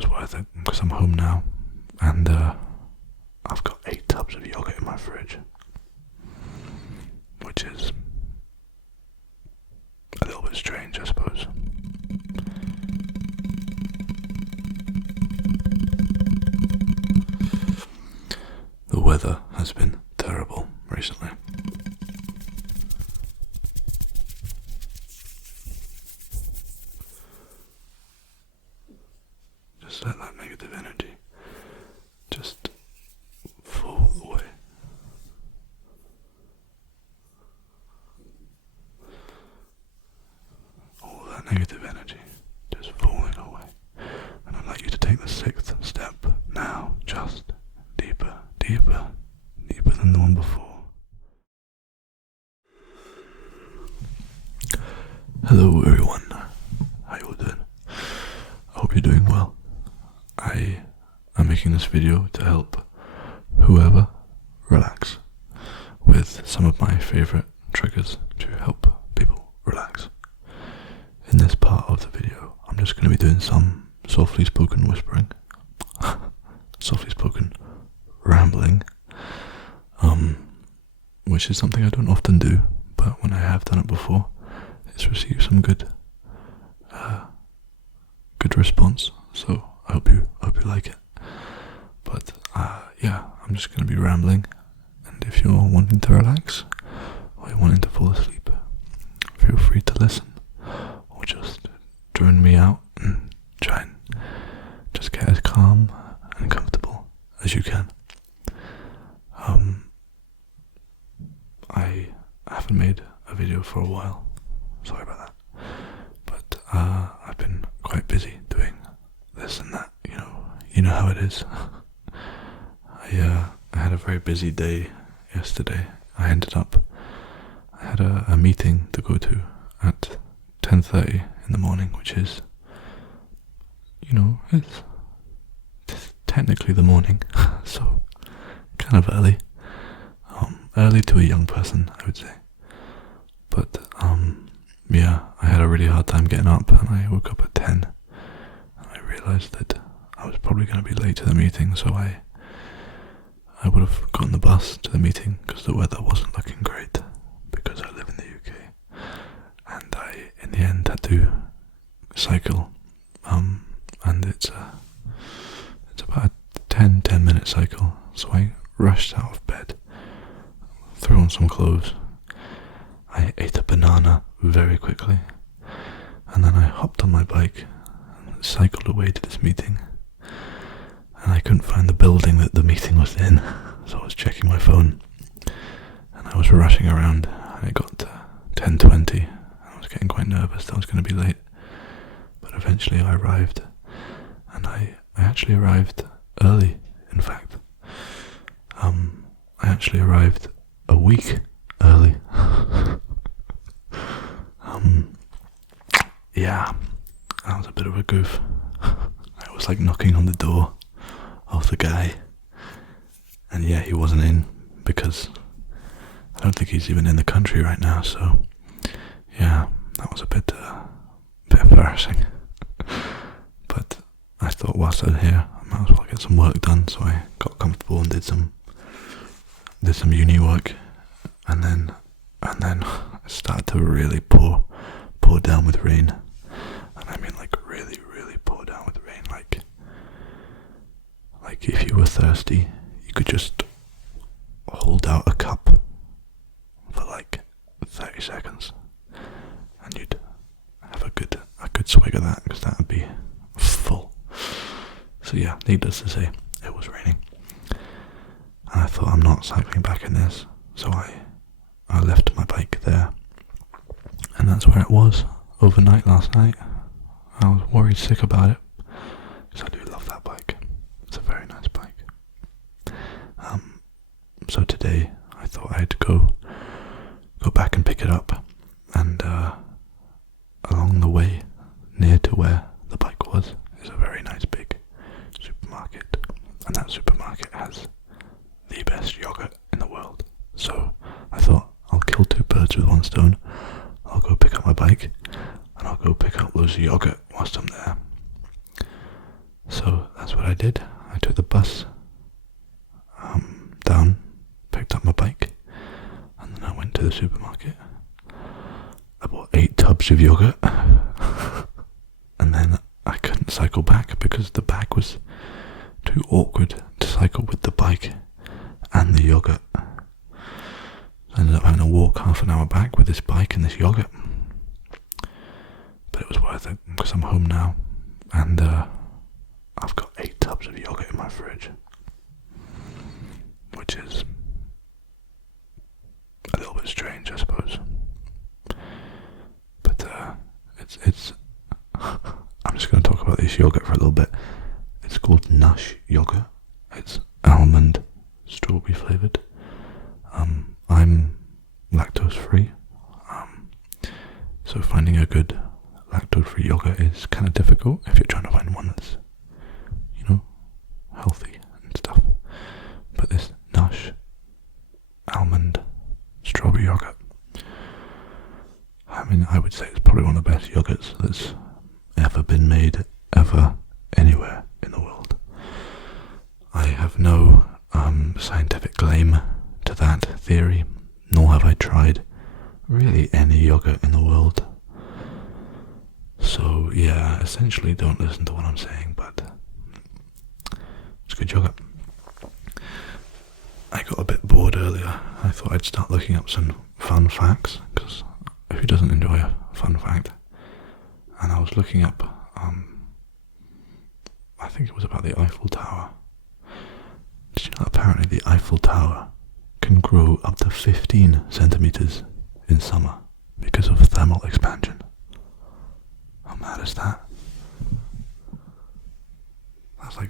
was worth it because I'm home now, and I've got 8 tubs of yogurt in my fridge, which is a little bit strange, I suppose. The weather has been terrible recently. Just let that negative energy just fall away. All that negative energy just falling away. And I'd like you to take the 6th step now, just deeper, deeper, deeper than the one before. Hello everyone, how you all doing? I hope you're doing well. I am making this video to help whoever relax with some of my favourite triggers to help people relax. In this part of the video, I'm just going to be doing some softly spoken whispering, softly spoken rambling, which is something I don't often do, but when I have done it before, it's received some good response, so I hope you like it. But yeah, I'm just going to be rambling, and if you're wanting to relax or you're wanting to fall asleep, feel free to listen or just drone me out and try and just get as calm and comfortable as you can. I haven't made a video for a while, sorry about that, but I've been quite busy doing this and that, you know how it is. I had a very busy day yesterday. I had a meeting to go to at 10:30 in the morning, which is, it's technically the morning, so kind of early. Early to a young person, I would say. But, yeah, I had a really hard time getting up, and I woke up at 10, and I realised that I was probably going to be late to the meeting, so I would have gotten the bus to the meeting, because the weather wasn't looking great, because I live in the UK, and I, in the end, had to cycle, and it's about a 10-minute cycle, so I rushed out of bed, threw on some clothes, I ate a banana very quickly, and then I hopped on my bike and cycled away to this meeting, and I couldn't find the building that the meeting was in, so I was checking my phone, and I was rushing around, and it got to 10:20, and I was getting quite nervous that I was going to be late, but eventually I arrived, and I actually arrived early, in fact. I actually arrived a week early. Yeah, that was a bit of a goof. I was like knocking on the door of the guy, and yeah, he wasn't in, because I don't think he's even in the country right now, so yeah, that was a bit embarrassing. But I thought whilst I was here, I might as well get some work done, so I got comfortable and did some uni work, and then it started to really pour down with rain, and I mean like really, really pour down with rain, like if you were thirsty, you could just hold out a cup for like 30 seconds, and you'd have a good swig of that, because that would be full. So yeah, needless to say, it was raining, and I thought, I'm not cycling back in this, so I left my bike there, and that's where it was overnight last night. I was worried sick about it, because I do love that bike. It's a very nice bike. So today I thought I'd go back and pick it up, and along the way near to where the bike was is a very nice big supermarket, and that supermarket has the best yogurt in the world. So I thought, I'll kill 2 birds with 1 stone. I'll go pick up my bike, and I'll go pick up loads of yogurt whilst I'm there. So I did, I took the bus down, picked up my bike, and then I went to the supermarket. I bought 8 tubs of yogurt, and then I couldn't cycle back because the bag was too awkward to cycle with the bike and the yogurt. I ended up having to walk half an hour back with this bike and this yogurt. But it was worth it because I'm home now, and I've got 8 tubs of yogurt in my fridge, which is a little bit strange, I suppose. But it's I'm just going to talk about this yogurt for a little bit. It's called Nush yogurt. It's almond strawberry flavoured. I'm lactose free, so finding a good lactose free yogurt is kind of difficult if you're trying to find one that's, healthy and stuff. But this Nush almond strawberry yogurt, I would say it's probably one of the best yogurts that's ever been made, ever, anywhere in the world. I have no scientific claim to that theory, nor have I tried really any yogurt in the world. So yeah, essentially don't listen to what I'm saying, but it's good yogurt. I got a bit bored earlier. I thought I'd start looking up some fun facts, because who doesn't enjoy a fun fact? And I was looking up, I think it was about the Eiffel Tower. Did you know apparently the Eiffel Tower can grow up to 15 centimeters in summer because of thermal expansion? How mad is that?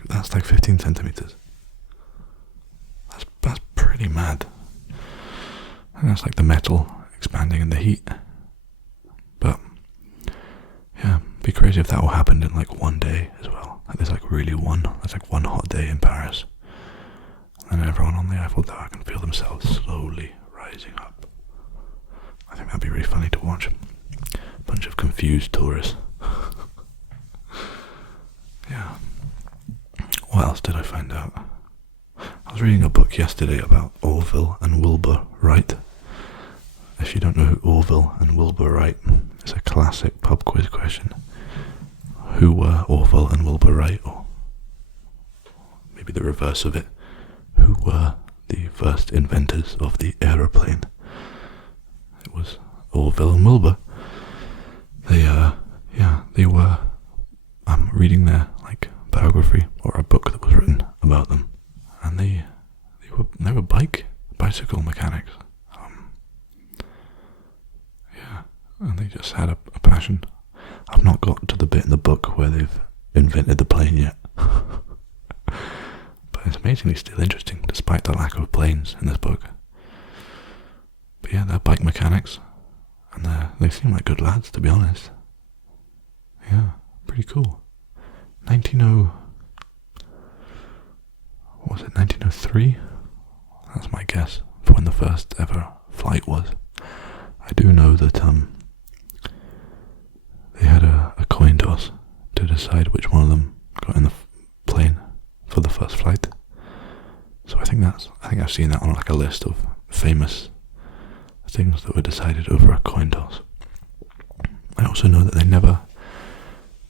That's like 15 centimeters. That's pretty mad. I think that's like the metal expanding in the heat. But yeah, it'd be crazy if that all happened in like one day as well. Like there's like one hot day in Paris, and then everyone on the Eiffel Tower can feel themselves slowly rising up. I think that'd be really funny to watch. A bunch of confused tourists. Yeah. What else did I find out? I was reading a book yesterday about Orville and Wilbur Wright. If you don't know who Orville and Wilbur Wright, it's a classic pub quiz question. Who were Orville and Wilbur Wright? Or maybe the reverse of it. Who were the first inventors of the aeroplane? It was Orville and Wilbur. They were. I'm reading their biography or a book that was written about them, and they were bicycle mechanics. And they just had a passion. I've not got to the bit in the book where they've invented the plane yet. But it's amazingly still interesting, despite the lack of planes in this book. But yeah, they're bike mechanics, and they seem like good lads, to be honest. Yeah, pretty cool. 1903? That's my guess for when the first ever flight was. I do know that they had a coin toss to decide which one of them got in the plane for the first flight. So I think I've seen that on a list of famous things that were decided over a coin toss. I also know that they never,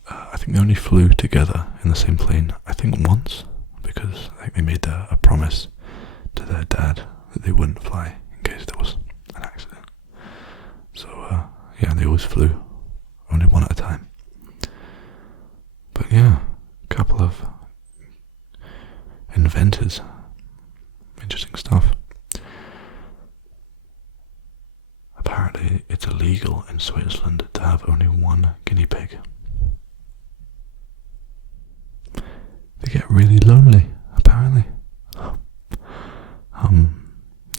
I think they only flew together in the same plane, I think once, because I think they made a promise to their dad that they wouldn't fly in case there was an accident. So yeah, they always flew, only one at a time. But yeah, a couple of inventors. Interesting stuff. Apparently it's illegal in Switzerland to have only one guinea pig. They get really lonely, apparently.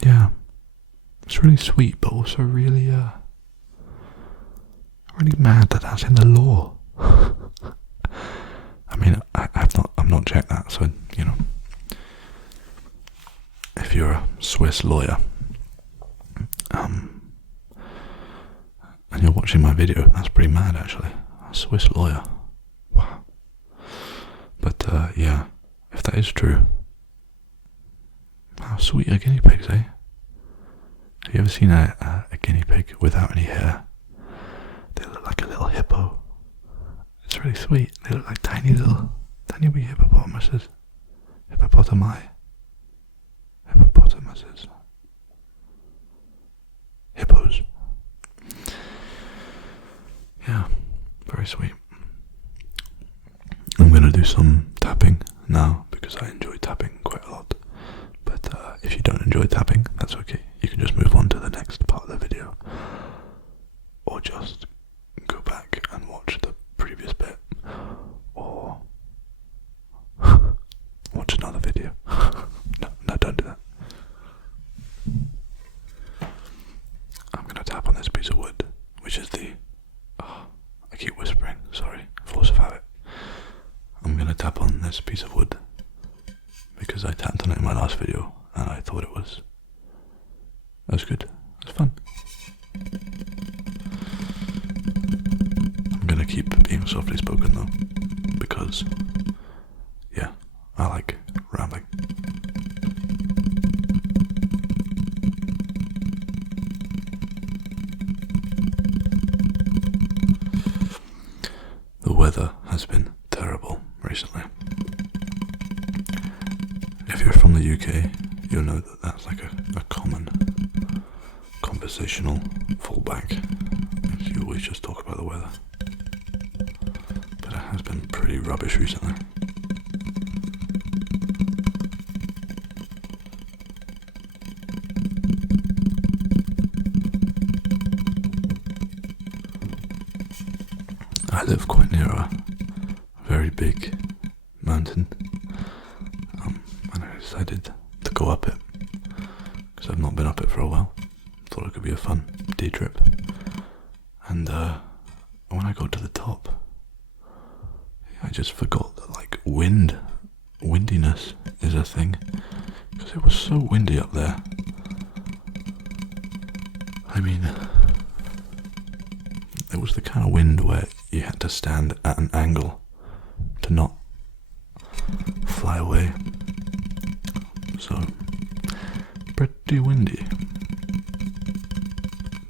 Yeah. It's really sweet, but also really mad that that's in the law. I mean, I've not checked that, so if you're a Swiss lawyer, and you're watching my video, that's pretty mad actually. A Swiss lawyer. Wow. But yeah, if that is true, how sweet are guinea pigs, eh? Have you ever seen a guinea pig without any hair? They look like a little hippo. It's really sweet. They look like tiny wee hippopotamuses. Hippopotamuses. Hippos. Yeah, very sweet. I'm going to do some tapping now because I enjoy tapping quite a lot. But if you don't enjoy tapping, that's okay. You can just move on to the next part of the video. Or just go back and watch the previous bit. Or watch another video. No, don't do that. I'm going to tap on this piece of wood, which is the... I keep whispering, sorry, force of habit. I'm going to tap on this piece of wood because I tapped on it in my last video and I thought it was good. It was fun. I'm going to keep being softly spoken though because, yeah, I like rambling. The weather has been terrible recently. If you're from the UK, you'll know that that's like a common conversational fallback. You always just talk about the weather. But it has been pretty rubbish recently. I live quite near a very big mountain, and I decided to go up it because I've not been up it for a while. Thought it could be a fun day trip, and when I got to the top, I just forgot that like windiness is a thing because it was so windy up there. I mean, it was the kind of wind where you had to stand at an angle to not fly away. So, pretty windy.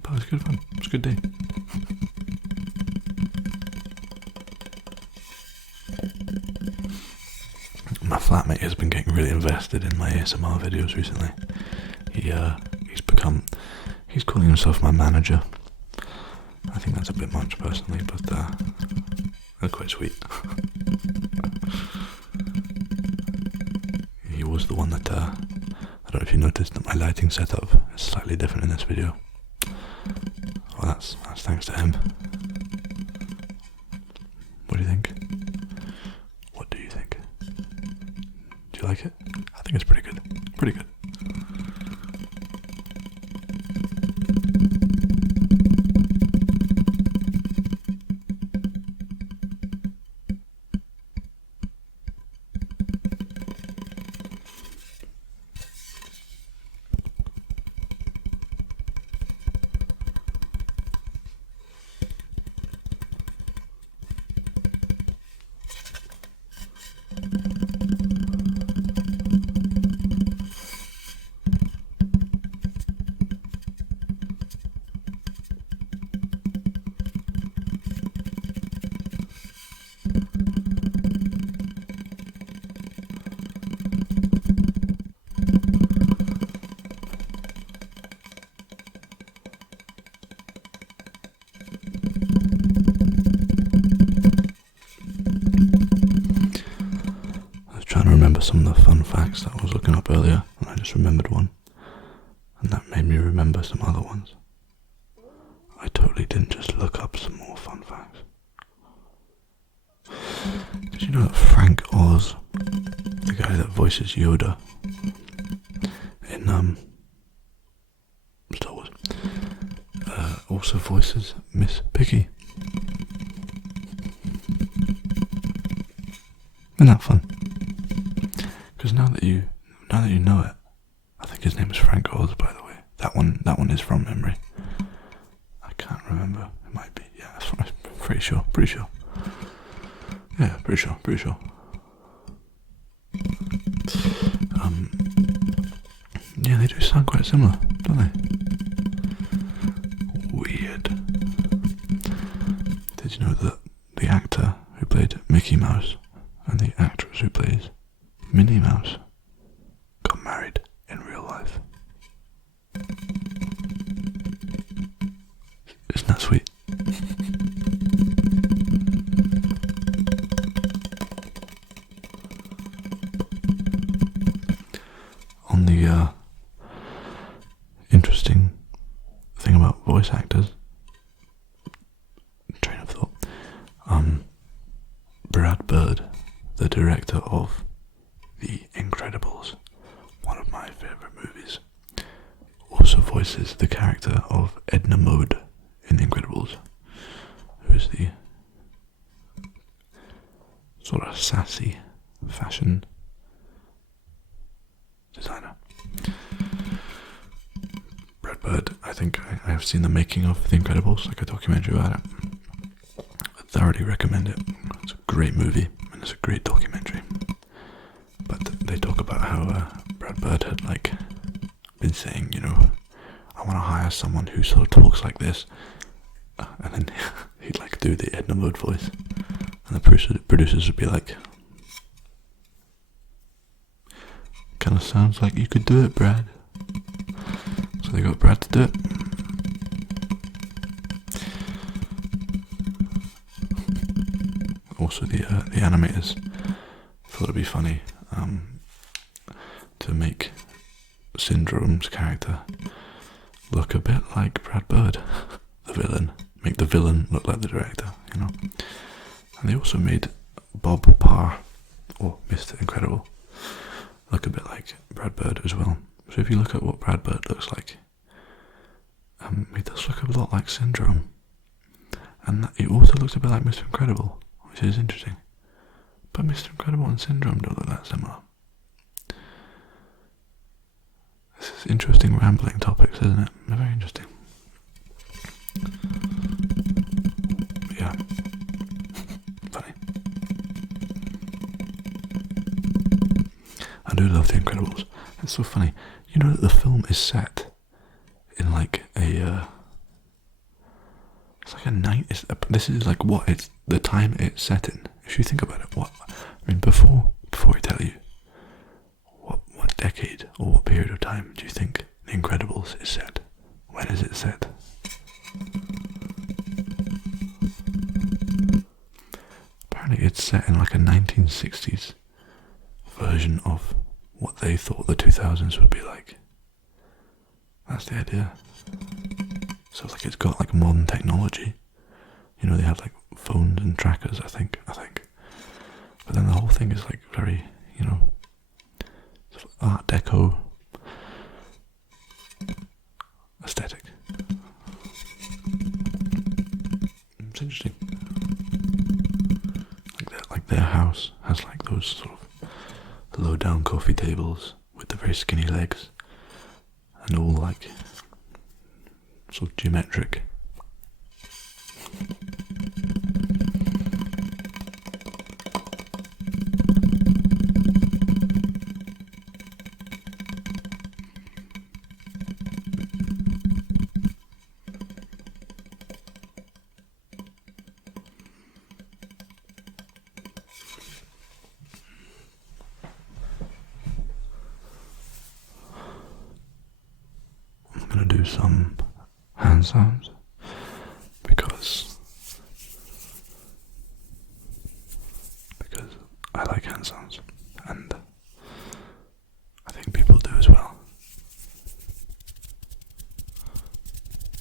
But it was good fun. It was a good day. My flatmate has been getting really invested in my ASMR videos recently. He's calling himself my manager. I think that's a bit much personally, but they're quite sweet. He was the one that, I don't know if you noticed that my lighting setup is slightly different in this video. Well, that's thanks to him. What do you think? What do you think? Do you like it? I think it's pretty good. Pretty good. Some of the fun facts that I was looking up earlier, and I just remembered one, and that made me remember some other ones. I totally didn't just look up some more fun facts. Did you know that Frank Oz, the guy that voices Yoda in Star Wars, also voices Miss Piggy? Isn't that fun? Because now that you know it, I think his name is Frank Oz, by the way. That one is from memory. I can't remember. It might be. Yeah, I'm pretty sure. Yeah, pretty sure. sound quite similar, don't they? Weird. Did you know that the actor who played Mickey Mouse and the actress who plays Minnie Mouse got married in real life? Isn't that sweet? On the interesting thing about voice actors, train of thought, Brad Bird, the director of The Incredibles, one of my favourite movies, also voices the character of Edna Mode in The Incredibles, who is the sort of sassy fashion designer. Brad Bird, I think I have seen the making of The Incredibles, like a documentary about it. I thoroughly recommend it. It's a great movie and it's a great documentary. But they talk about how Brad Bird had been saying, I want to hire someone who sort of talks like this, and then he'd do the Edna Mode voice, and the producers would be like, kind of sounds like you could do it, Brad. So they got Brad to do it. Also, the animators thought it'd be funny to make Syndrome's character look a bit like Brad Bird, the villain. Make the villain look like the director, And they also made Bob Parr, or Mr. Incredible, look a bit like Brad Bird as well. So if you look at what Brad Bird looks like, he does look a lot like Syndrome. And he also looks a bit like Mr. Incredible, which is interesting. But Mr. Incredible and Syndrome don't look that similar. This is interesting rambling topics, isn't it? They're very interesting. But yeah. Funny. I do love The Incredibles. It's so funny. You know that the film is set in it's like a night. This is what it's the time it's set in. If you think about it, before I tell you, what decade or what period of time do you think The Incredibles is set? When is it set? Apparently it's set in a 1960s version of what they thought the 2000s would be like. That's the idea. So it's got modern technology. They have phones and trackers, I think. But then the whole thing is very, sort of Art Deco aesthetic. It's interesting. Their house has those sort of low down coffee tables with the very skinny legs, and all sort of geometric. I'm going to do some hand sounds because I like hand sounds, and I think people do as well.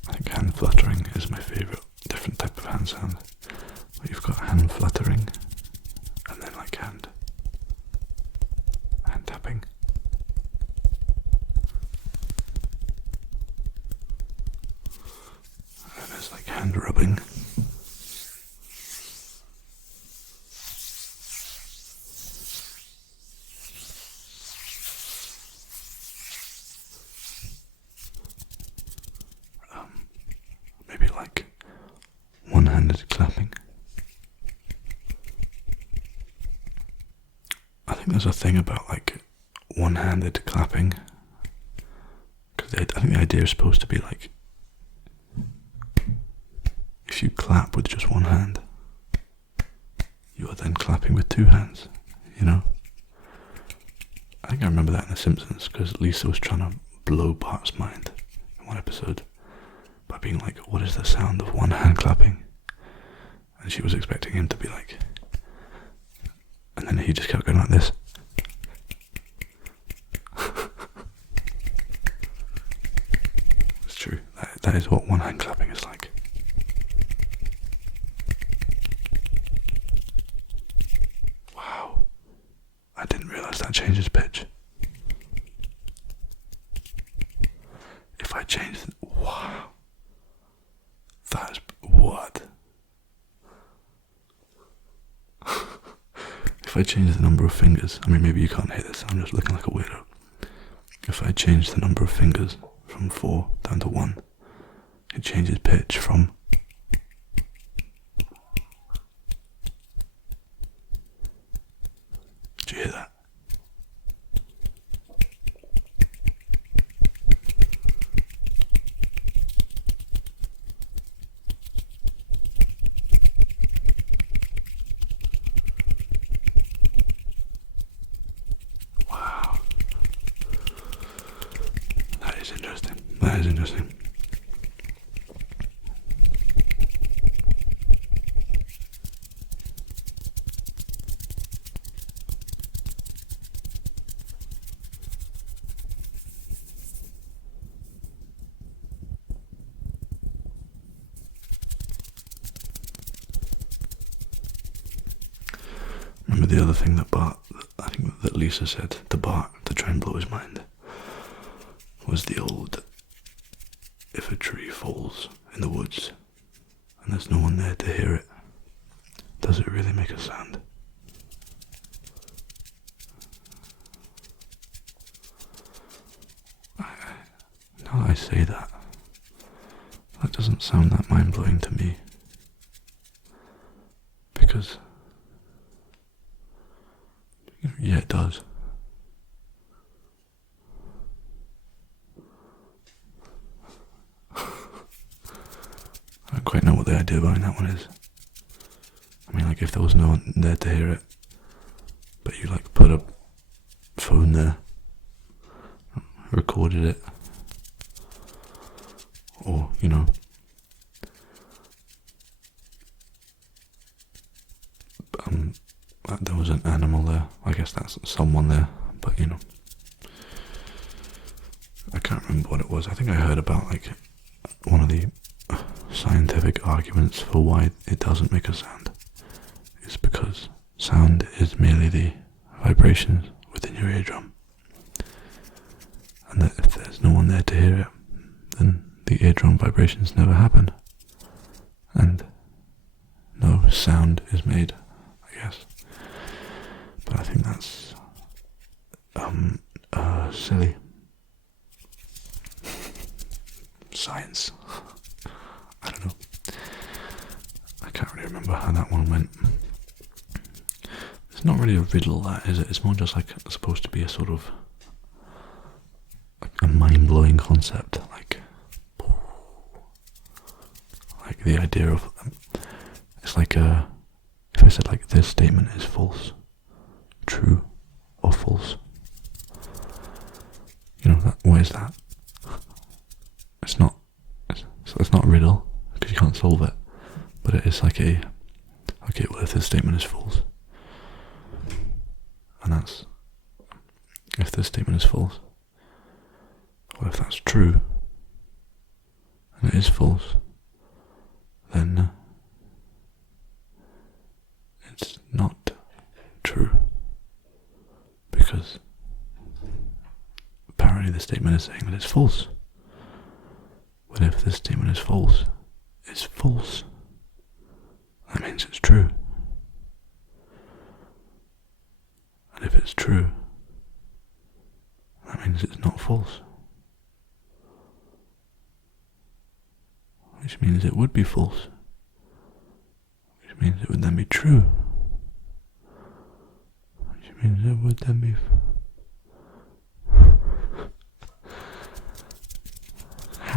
I think hand fluttering is my favourite different type of hand sound. Where you've got hand fluttering and then hand tapping. And there's hand rubbing. Maybe one-handed clapping. I think there's a thing about one-handed clapping I think the idea is supposed to be like, if you clap with just one hand, you are then clapping with two hands, you know? I think I remember that in The Simpsons, because Lisa was trying to blow Bart's mind in one episode by being like, what is the sound of one hand clapping? And she was expecting him to be like, and then he just kept going like this. It's true. That is what one hand clapping is like. Wow. I didn't realise that changes pitch. If I change... Wow. That is... What? If I change the number of fingers, I mean, maybe you can't hear this, I'm just looking like a weirdo. If I change the number of fingers from 4 down to 1, it changes pitch from... Do you hear that? That is interesting. Remember the other thing that I think that Lisa said to Bart to try and blow his mind, was the old, if a tree falls in the woods and there's no one there to hear it, does it really make a sound? Now that I say that, that doesn't sound that mind-blowing to me, because, yeah, it does. I don't quite know what the idea behind that one is. I mean, like, if there was no one there to hear it, but you, like, put a phone there, recorded it, or, you know, there was an animal there, I guess that's someone there, but, you know, I can't remember what it was. I think I heard about, like, one of the scientific arguments for why it doesn't make a sound is because sound is merely the vibrations within your eardrum, and that if there's no one there to hear it, then the eardrum vibrations never happen, and no sound is made, I guess. But I think that's silly. Science. I don't know. I can't really remember how that one went. It's not really a riddle, that, is it? It's more just like supposed to be a sort of a mind-blowing concept, like the idea of, it's like if I said like this statement is false, true or false, you know, what is that? It's not a riddle, because you can't solve it, but it is like okay, well, if this statement is false, and that's, if this statement is false, well, if that's true, and it is false, then it's not true, because apparently the statement is saying that it's false. But if this statement is false, it's false. That means it's true. And if it's true, that means it's not false. Which means it would be false. Which means it would then be true. Which means it would then be...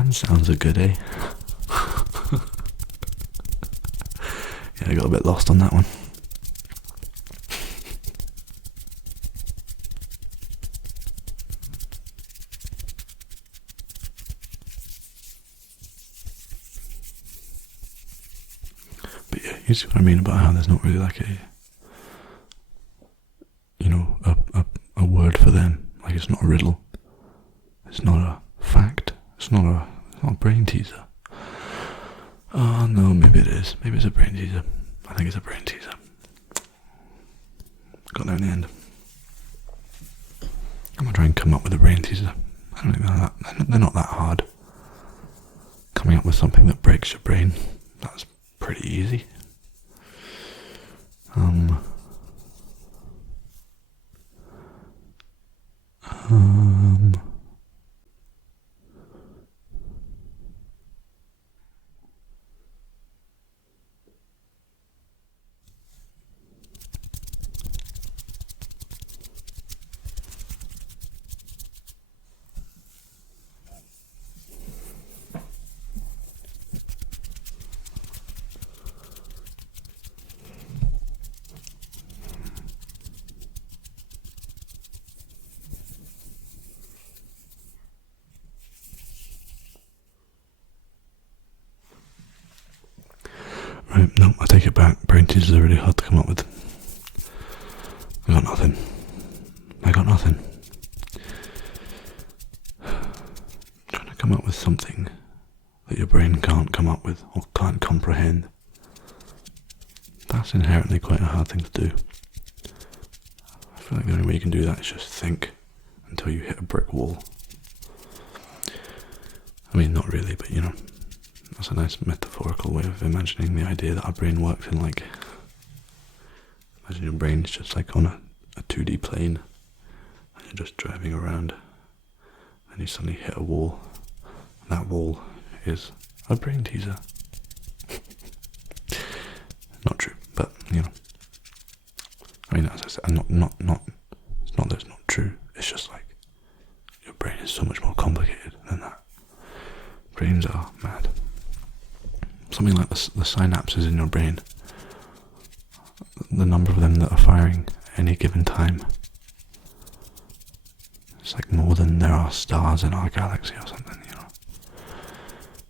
hand sounds are good, eh? Yeah, I got a bit lost on that one. But yeah, you see what I mean about how there's not really like a, you know, a word for them. Like, it's not a riddle. It's not a fact. It's not a brain teaser. Oh no, maybe it is. Maybe it's a brain teaser. I think it's a brain teaser. Got there in the end. I'm gonna try and come up with a brain teaser. I don't think they're not that hard. Coming up with something that breaks your brain, that's pretty easy. Right, no, I take it back. Brain teasers are really hard to come up with. I got nothing. Trying to come up with something that your brain can't come up with or can't comprehend. That's inherently quite a hard thing to do. I feel like the only way you can do that is just think until you hit a brick wall. I mean, not really, but you know, that's a nice metaphorical way of imagining the idea that our brain works in. Like, imagine your brain's just like on a 2D plane and you're just driving around and you suddenly hit a wall, and that wall is a brain teaser. Not true, but you know, I mean, as I said, it's not that it's not true, it's just like your brain is so much more complicated than that. Brains are mad. Something like the synapses in your brain, the number of them that are firing at any given time, it's like more than there are stars in our galaxy or something, you know.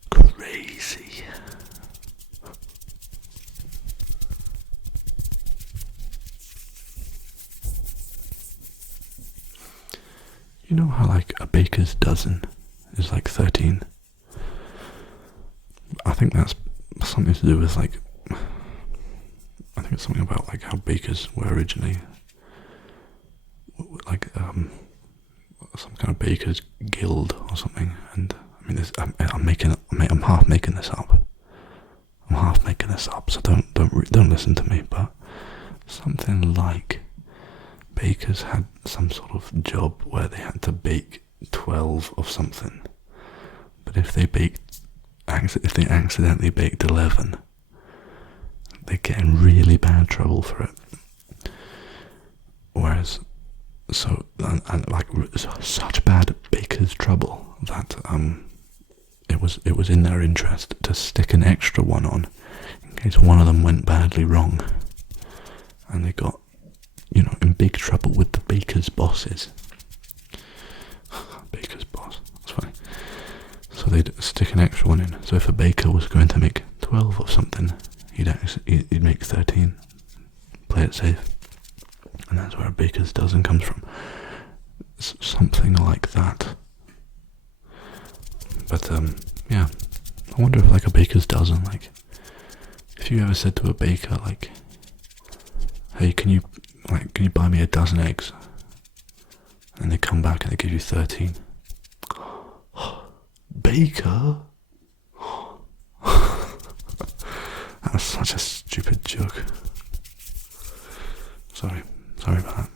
Crazy. You know how like a baker's dozen is like 13? I think that's something to do with like, I think it's something about like how bakers were originally like some kind of bakers guild or something. And I mean, I'm half making this up. So don't listen to me. But something like bakers had some sort of job where they had to bake 12 of something, but if they accidentally baked 11, they get in really bad trouble for it. Whereas, and like such bad baker's trouble that it was in their interest to stick an extra one on in case one of them went badly wrong, and they got, you know, in big trouble with the baker's bosses. Baker's boss, that's funny. So they'd stick an extra one in. So if a baker was going to make 12 of something, he'd make 13. Play it safe. And that's where a baker's dozen comes from. Something like that. But yeah, I wonder if like a baker's dozen, like, if you ever said to a baker like, hey, can you buy me a dozen eggs? And they come back and they give you 13. Baker? That was such a stupid joke. Sorry about that.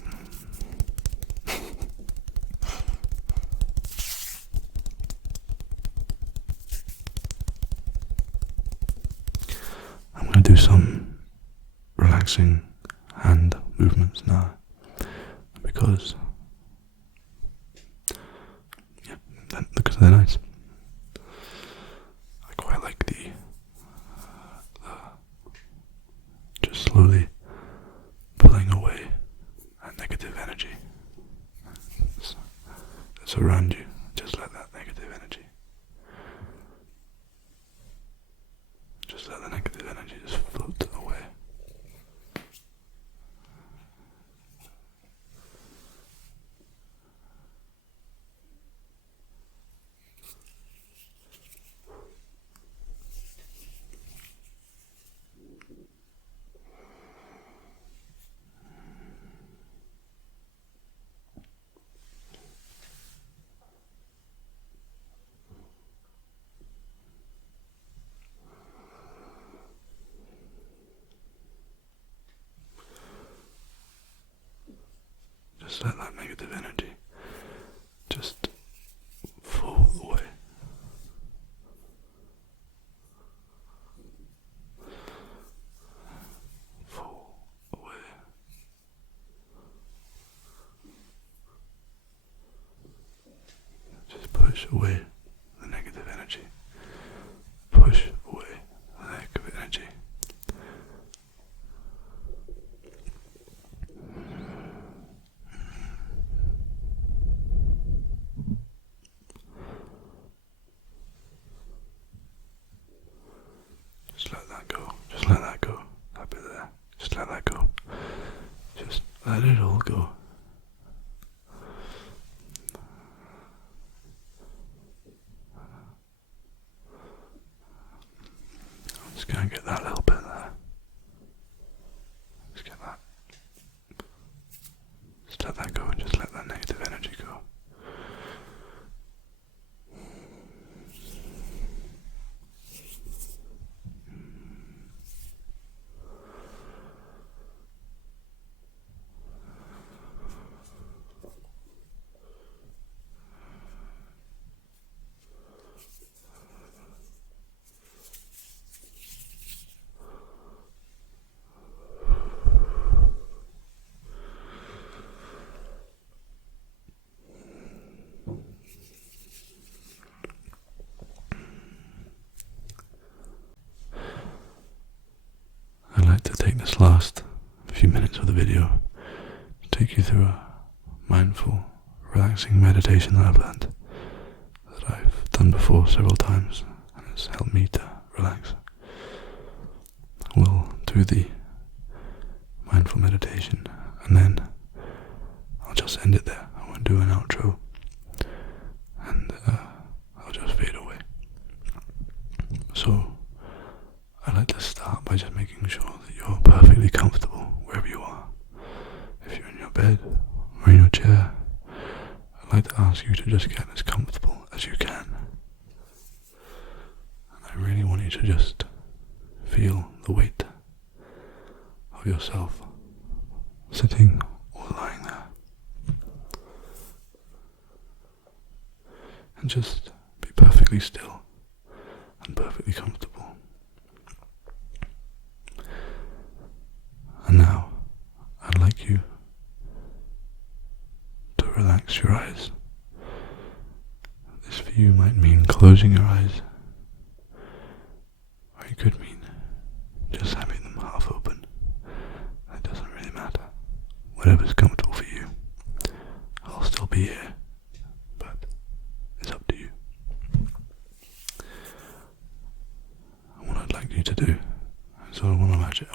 I'm going to do some relaxing hand movements now, because they're nice. that's around you. Just let that negative energy. Just let the negative energy just float away. Just let that negative energy just fall away. Fall away. Just push away the negative energy. Push away the negative energy. Just let that go. Just let that go. That bit there. Just let that go. Just let it all go. I'm just gonna get that little bit there. Just get that. Just let that go and just let that negative energy go. I'd like to take this last few minutes of the video to take you through a mindful, relaxing meditation that I've learned, that I've done before several times, and it's helped me to relax. We'll do the mindful meditation, and then I'll just end it there. I won't do an outro, and I'll just fade away. So I'd like to start by just making sure that you're perfectly comfortable wherever you are. If you're in your bed or in your chair, I'd like to ask you to just get as comfortable as you can. And I really want you to just feel the weight of yourself sitting or lying there. And just be perfectly still and perfectly comfortable. And now, I'd like you to relax your eyes. This for you might mean closing your eyes, or it could mean just having them half open. That doesn't really matter. Whatever's comfortable for you. I'll still be here, but it's up to you. And what I'd like you to do, so I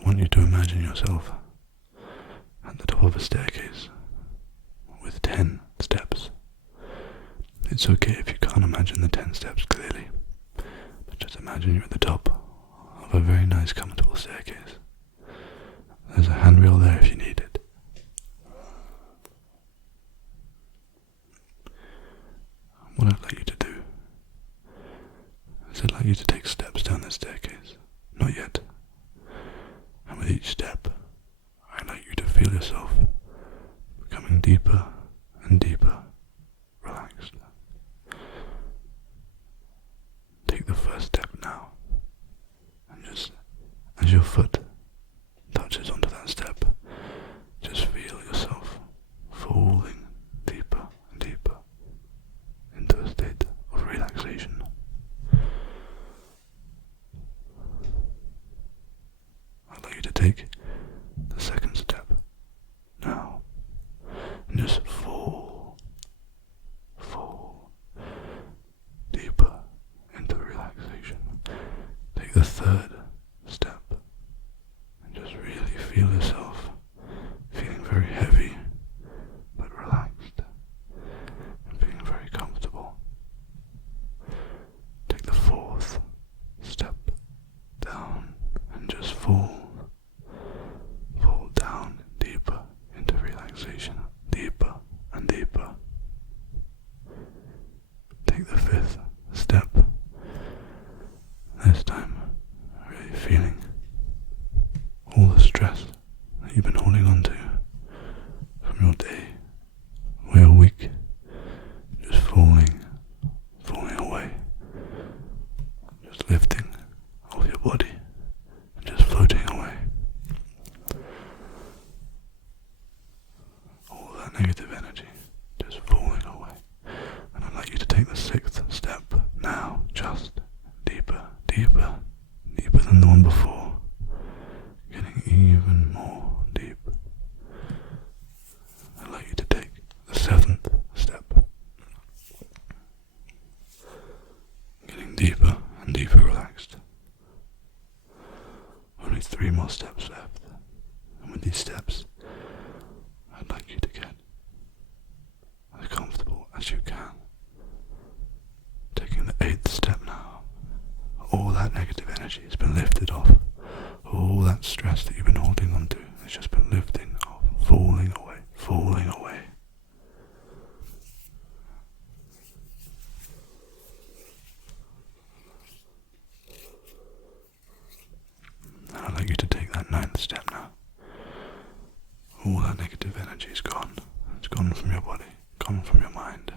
want you to imagine yourself at the top of a staircase with 10 steps. It's okay if you can't imagine the 10 steps clearly, but just imagine you're at the top of a very nice, comfortable staircase. There's a handrail there if you need it. What I'd like you to do is I'd like you to take steps down the staircase. Not yet. And with each step, I'd like you to feel yourself becoming deeper and deeper relaxed. Take the first step now, and just as your foot touches onto that step, just feel yourself falling deeper and deeper into a state of relaxation. I'd like you to take the second step now and just fall negative energy just falling away. And I'd like you to take the 6th step now, just deeper, deeper, deeper than the one before. Getting even more deep. I'd like you to take the 7th step. Getting deeper and deeper relaxed. Only 3 more steps left. And with these steps, I'd like you to get as comfortable as you can. Taking the 8th step now. All that negative energy has been lifted off. All that stress that you've been holding on to has just been lifting off, falling away, falling away. And I'd like you to take that 9th step now. All that negative energy is gone. It's gone from your body, gone from your mind.